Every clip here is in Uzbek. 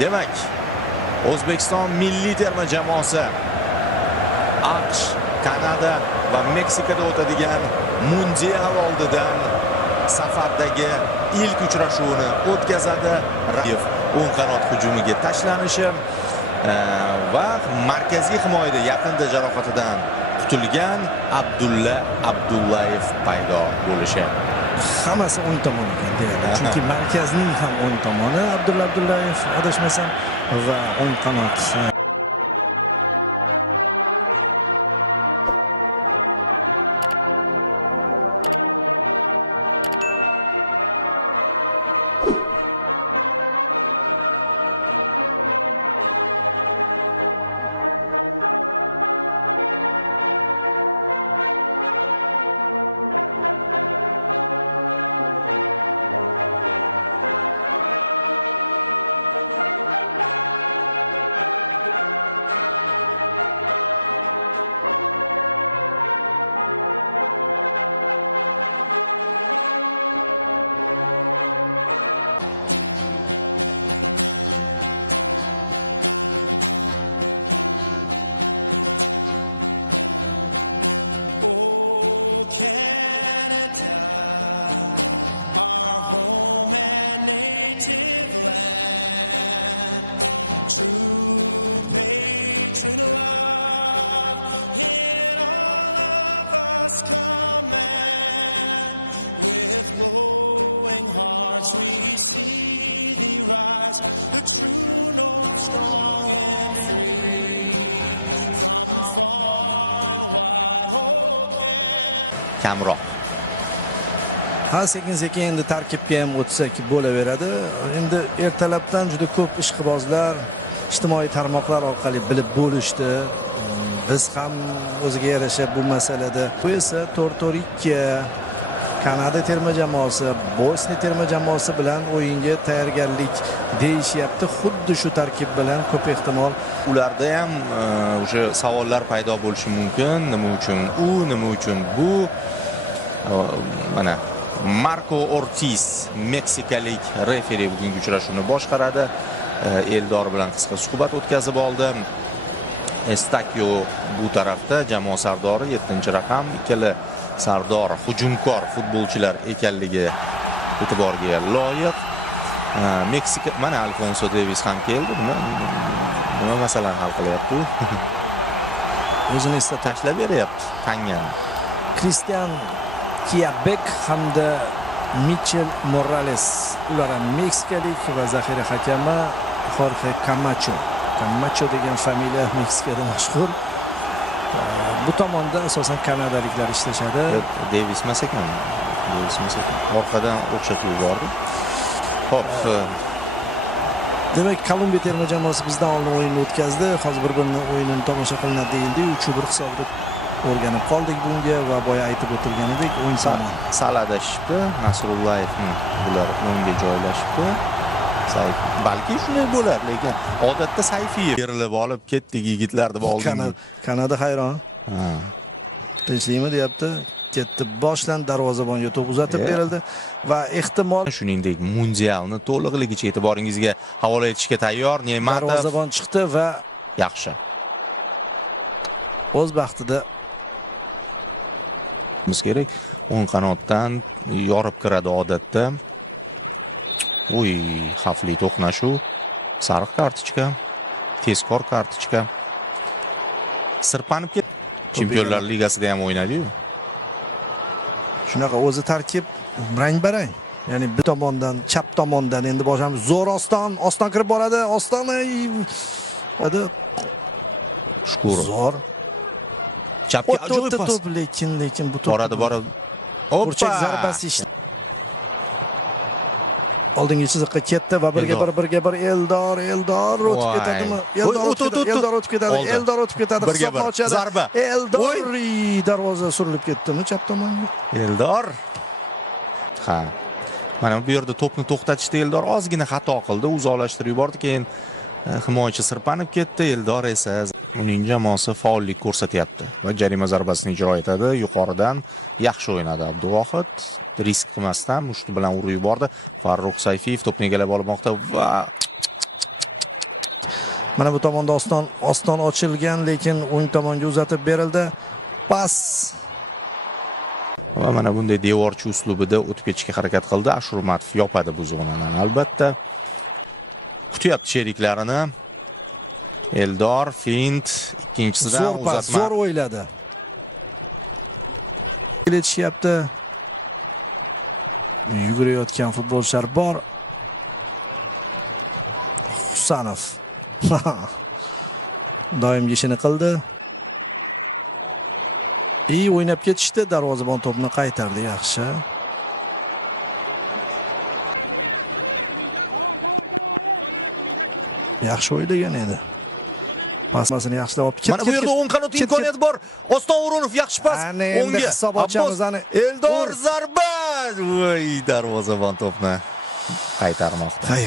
Demak, O'zbekiston milliy terma jamoasi AQSh, Kanada va Meksikada o'tadigan mundial oldidan safardagi ilk uchrashuvini o'tkazadi. O'ng qanot hujumiga tashlanishi va markaziy himoyada yaqinda jarohatidan qutulgan Abdulla Abdullayev paydo bo'lishi. Hammasi o'ng tomon ekan. Chunki markazning ham o'ng tomoni Abdulla Abdullayev adashmasam va o'ng qanot. Glowing hearts we see thee rise, the true north, strong and free, from far and wide. Oh, can Kamroq. Sekin-sekin endi tarkibga ham o'tsak bo'laveradi. Endi ertalabdan juda ko'p ishqibozlar ijtimoiy tarmoqlar orqali bilib bo'lishdi. Biz ham o'ziga yarasha bu masalada. Bu esa 4-4-2 Kanada terma jamoasi, Bosniya terma jamoasi bilan o'yinga tayyorgarlik deyishyapti. Xuddi shu tarkib bilan ko'p ehtimol ularda ham o'sha savollar paydo bo'lishi mumkin. Nima uchun u, nima uchun bu? Mana Marco Ortiz, meksikalik referi bugungi uchrashuvni boshqaradi. Eldor bilan qisqa suhbat o'tkazib oldi. Estakio bu tarafda jamoa sardori 7-raqam, ikkala sardor hujumkor futbolchilar ekanligi e'tiborga loyiq. Meksika mana Alfonso Davis ham keldi. Nima masalani hal qilyapti? o'zini esa Tashlab beryapti Tangani. Cristian Kiabek hamda Michel Morales, ular ham meksikalik va zaxira hakami Jorge Camacho. Camacho degan familiya Meksikada mashhur. Bu tomonda asosan kanadaliklar ishlashadi. Davis emas ekan. Orqadan o'xshash yubordi. Xo'p. Demak, Kolumbiya terma jamoasi bizdan oldin o'yinni o'tkazdi. Hozir bir-birini o'yinini tomosha qilinadi deyildi. 3-1 hisobda o'rganib qoldik bunga va boya aytib o'tilganidek o'yin Saladashibdi. Nasrullayevning bular o'ngga joylashibdi. Balki shunday bo'lar, lekin odatda Sayfiyev berilib olib ketdik yigitlar deb oldi. Kanada hayron. Tinchlikmi deyapti. Ketdi, boshdan darvozabonga to'p uzatib berildi va ehtimol shuningdek mundialni to'liqligicha e'tiboringizga havola etishga tayyor Neymar darvozabon chiqdi va yaxshi. O'z vaqtida biz kerak o'ng qanotdan yorib kiradi odatda. Uy, xavfli to'qnashuv, sariq kartochka, tezkor kartochka. Sirpanib ketdi. Chempionlar Ligasida ham o'ynadi-yu. Shunaqa o'zi tarkib rang-barang. Ya'ni bir tomondan, chap tomondan endi boshamiz zo'r Oston kirib boradi. Oston hadi. Shukr. Chapga ajoyib pas. Lekin bu to'p boradi. Hoppa! Zarbasi ishdi. Oldingi chiziqqa ketdi va birga bir Eldor o'tib ketadimi? Eldor o'tib ketadi. Zarba. Eldor darvoza surilib ketdimi chap tomonga? Eldor. Ha. Mana bu yerda to'pni to'xtatishda Eldor ozgina xato qildi, uzoqlashtirib yubordi, keyin himoyachi sirpanib ketdi. Eldor esa uning jamoasi faollik ko'rsatyapti va jarima zarbasini ijro etadi. Yuqoridan yaxshi o'ynadi Abduvohid. Risk qilmasdan mushti bilan urib yubordi. Farruh Sayfiyev to'pni egallab olmoqda va Mana bu tomonda oston ochilgan, lekin o'ng tomonga uzatib berildi. Pas. Va mana bunday devorchi uslubida o'tib ketishga harakat qildi. Ashurmatov yopadi bu zonni. Albatta kutyapti sheriklarini. Eldor fint, ikkinchisidan uzatma. Zo'r o'yladi. Kelishyapti. Yugurayotgan futbolchilar bor. Husanov. Doimgi ishini qildi. O'ynab ketishdi, darvozabon to'pni qaytardi, yaxshi. Yaxshi o'ylagan edi. Pasmasini yaxshilab olib ketdi. Mana bu yerda o'ng qanot imkoniyati bor. Oston O'runov yaxshi pas. O'ngga hisob ochamiz ani. Eldor zarba. Voy, darvozabon to'pni qaytarmoqda. Hay.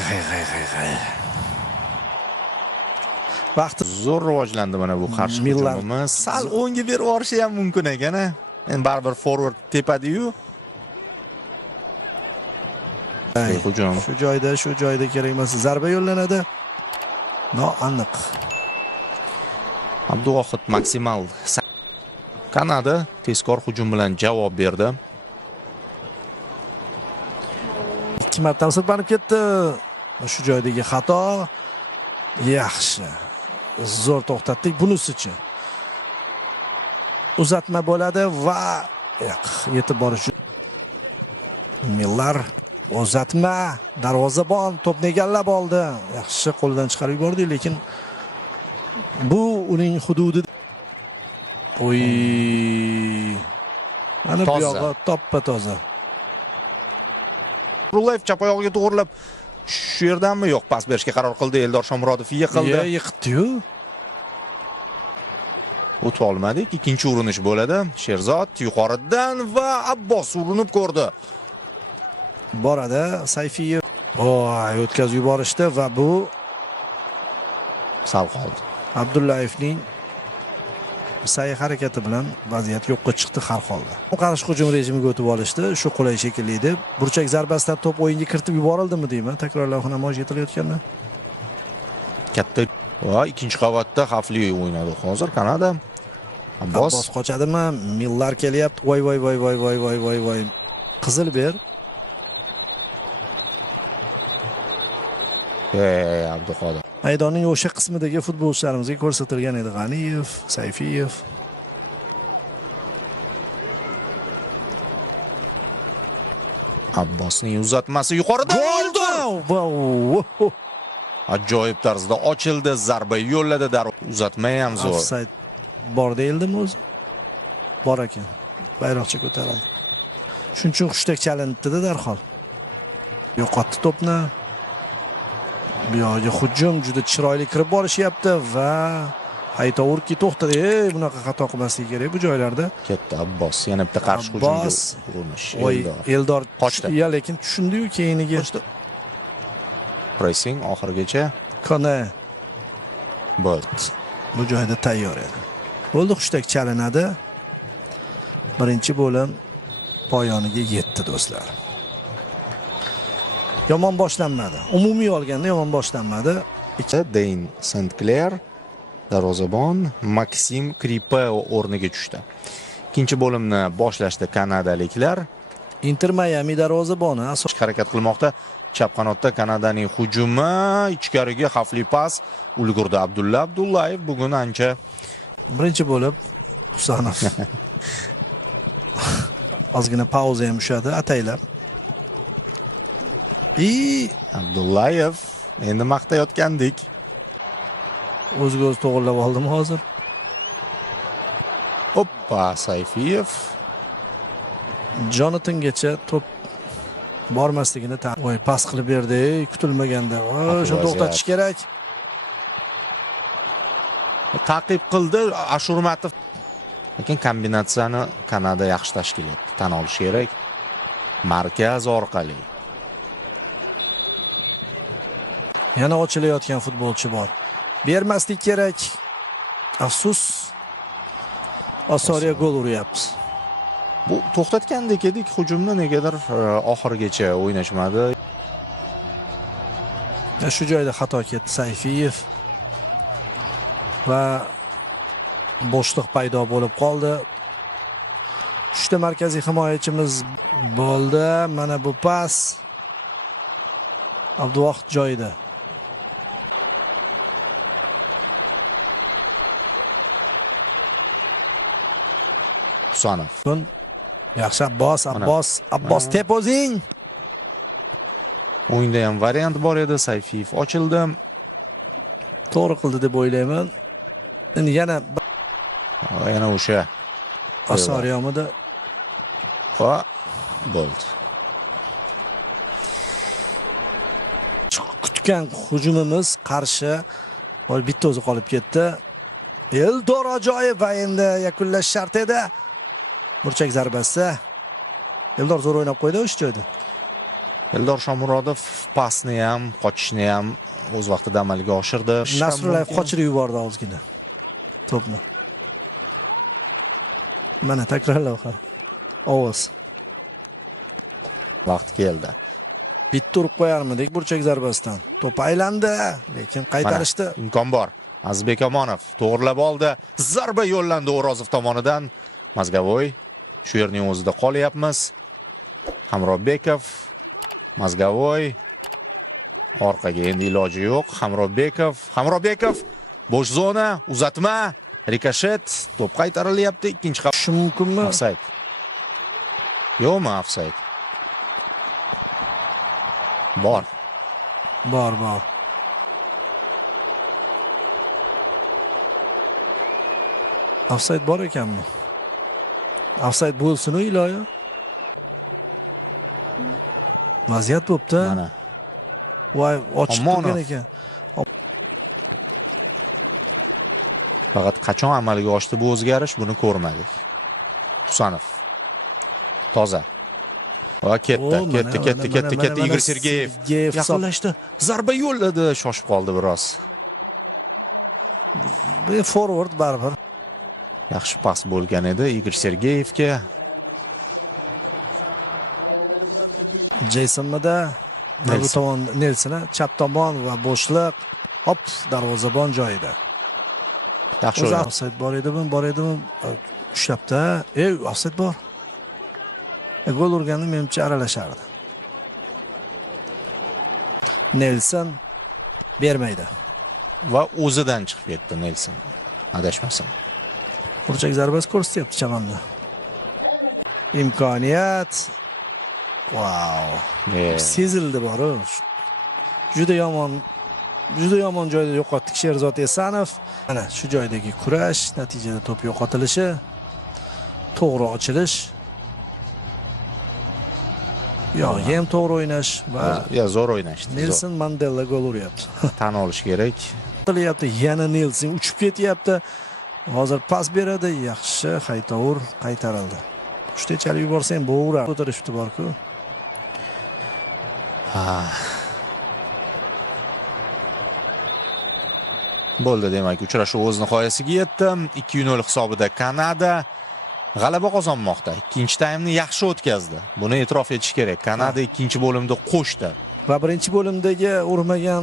Vaqt zo'r rivojlandi mana bu qarshi hujumimiz. Sal o'ngga berib yuborishi ham mumkin ekan. Endi baribir forward tepadi-yu. Hujum. Shu joyda kerak emas. Zarba yo'llanadi. Aniq. Abduvohid maksimal Kanada tezkor hujum bilan javob berdi. Ikki marta sirpanib ketdi. Shu joydagi xato. Yaxshi. Zo'r to'xtatdik bunisi uchun. Uzatma bo'ladi va yetib borish. Millar uzatma, darvozabon to'pni egallab oldi. Yaxshi qo'ldan chiqarib yubordi, lekin bu uning hududi. Mana bu yog'i toppa-toza. Rullayev chap oyog'iga to'g'rilab shu yerdanmi yo'q pas berishga qaror qildi. Eldor Shomurodov yiqildi. Yiqdi-yu. O'tib olmadik. Ikkinchi urinish bo'ladi. Sherzod yuqoridan va Abbos urinib ko'rdi. Boradi Sayfiyev. O'tkazib yuborishdi va bu Salqon. Abdullayevning sa'y harakati bilan vaziyat yo'qqa chiqdi har holda. Qarshi hujum rejimiga o'tib olishdi. Shu qulay shekilli edi. Burchak zarbasidan to'p o'yinga kiritib yuborildimi deyman. Takrorlar namoyish etilayotganda. Katta ikkinchi qavatda xavfli o'ynadi hozir Kanada. Abbos qochadimi? Millar kelyapti. Voy. Qizil ber. Abduxoliq. Maydonning o'sha qismidagi futbolchilarimizga ko'rsatilgan edi G'aniyev, Sayfiyev. Abbosning uzatmasi yuqorida Gol! Ajoyib tarzda ochildi, zarba yo'lladi, uzatma ham zo'r. Offside bor deyildimi o'zi? Bor ekan. Bayroqcha ko'taradi. Shuning uchun hushtak chalindida darhol. Yo'qotdi to'pni. Bu yo'lga hujum juda chiroyli kirib borishyapti va Aytovurki to'xtadi. Bunaqa xato qilmaslik kerak bu joylarda. Katta Abbos yana bitta qarshi hujumga urinish. Eldor qochdi. Lekin tushundi-yu keyiniga. Pressing oxirigacha. Qani Bolt. Bu joyda tayyor edi. Bo'ldi, hushtak chalinadi. Birinchi bo'lim poyoniga yetdi do'stlar. Yomon boshlanmadi. Umumiy olganda yomon boshlanmadi. Deyn Saint-Clair darvozabon Maksim Kripeo o'rniga tushdi. Ikkinchi bo'limni boshlashdi kanadaliklar. Inter Miami darvozaboni asosiy harakat qilmoqda. Chap qanotda Kanadaning hujumi, ichkariga xavfli pas ulgurdi Abdulla Abdullayev. Bugun ancha birinchi bo'lib Husanov. Ozgina pauza ham ushadi ataylab. Abdullayev endi maqtayotgandik. O'ziga o'zi to'g'rilab oldimi hozir? Hoppa, Sayfiyev. Jonathangacha to'p bormasligini pas qilib berdi. Kutilmaganda. Shuni to'xtatish kerak. Ta'qib qildi Ashurmatov. Lekin kombinatsiyani Kanada yaxshi tashkil etdi. Tan olish kerak. Markaz orqali. Yana ochilayotgan futbolchi bor. Bermaslik kerak. Afsus. Osoriya gol uryapmiz. Bu to'xtatgandek edik hujumni, negadir oxirigacha o'ynashmadi. Shu joyda xato ketdi Sayfiyev. va bo'shliq paydo bo'lib qoldi. 3 ta markaziy himoyachimiz bo'ldi. Mana bu pas Abduvohid joyida. Husanov. Yaxshi Abbos tep o'zing. O'yinda ham variant bor edi, Sayfiyev ochildi. To'g'ri qildi deb o'ylayman. Endi yana o'sha Osariyomida va bo'ldi. Kutgan hujumimiz qarshi bitta o'zi qolib ketdi. Eldor ajoyib va endi yakunlash shart edi. Burchak zarbasi. Eldor zo'r o'ynab qo'ydi o'sha joyda. Eldor Shomurodov pasni ham, qochishni ham o'z vaqtida amalga oshirdi. Nasrullayev qochirib yubordi ozgina. To'pni. Mana takrorlar. Ovoz. Vaqt keldi. Bitta urib qo'yarmidik burchak zarbasidan. To'p aylandi, lekin qaytarishdi. Imkon bor. Azizbek Omonov to'g'rilab oldi. Zarba yo'llandi O'rozov tomonidan. Mazgavoy shu yerning o'zida qolyapmiz. Hamrobekov, Mazgavoy orqaga endi iloji yo'q. Hamrobekov bo'sh zona, uzatma, rikoshet, to'p qaytarilyapti. Ikkinchi Shu mumkinmi? Ofsayd. Yo'qmi ofsayd? Bor. Ofsayd bor ekanmi? Ofsayd bo'lsin-u iloyo. Vaziyat bo'pti. Voy, ochib turgan ekan. Faqat qachon amalga oshdi bu o'zgarish, buni ko'rmadik. Husanov. Toza. Va ketdi. Igor Sergeyev yaqinlashdi. Zarba yo'lladi, shoshib qoldi biroz. Forward baribir. Yaxshi pas bo'lgan edi Igor Sergeyevga. Jeysonda Nelson chap tomon va bo'shliq. Hop, darvozabon joyida. Yaxshi ofsayd bor edimi? Ushlabdi. Ofsayd bor. Gol urgani menimcha aralashardi. Nelson bermaydi. Va o'zidan chiqib ketdi Nelson. Adashmasam. Burchak zarbasi ko'rsatyapti chamonda. Imkoniyat. Sezildi bor-ku. Juda yomon joyda yo'qotdik Sherzod Esanov. Mana shu joydagi kurash, natijada to'p yo'qotilishi, to'g'ri ochilish. Ham to'g'ri o'ynash va zo'r o'ynashdi. Nelson Mandela gol uryapti. Tan olish kerak. Yana Nelson uchib ketyapti. Hozir pas beradi, yaxshi Haytovur qaytarildi. 3 ta chalib yuborsa ham bo'g'iradi. Ko'tarishdi bor-ku. Bo'ldi, demak, uchrashuv o'z nihoyasiga yetdi. 2-0 hisobida Kanada g'alaba qozonmoqda. Ikkinchi taymni yaxshi o'tkazdi. Buni e'tirof etish kerak. Kanada ikkinchi bo'limda qo'shdi. Va birinchi bo'limdagi urmagan